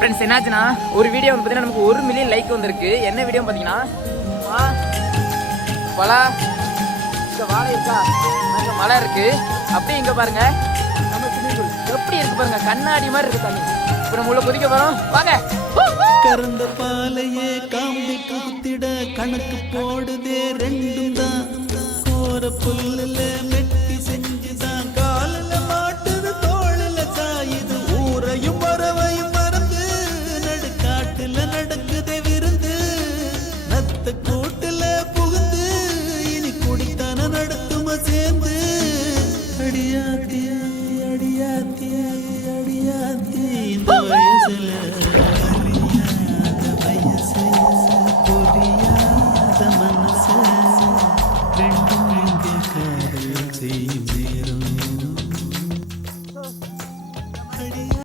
Friends என்னாச்சுன்னா ஒரு video வந்து பார்த்தீங்கன்னா நமக்கு 1 மில்லியன் லைக் வந்திருக்கு. என்ன வீடியோ பார்த்தீங்கன்னா பலா இங்கே வாழை இருக்கா, அங்கே மலை இருக்கு. அப்படியே இங்கே பாருங்க நம்ம ஸ்விமிங் எப்படி இருக்கு பாருங்க, கண்ணாடி மாதிரி இருக்கு தண்ணி. இப்போ நம்ம உள்ள குதிக்க போறோம், வாங்க. கறந்த பாலையே காம்பி குத்திட கணக்கு போடுதே ரெண்டும் தான். கோர புல்லுல மெட்டு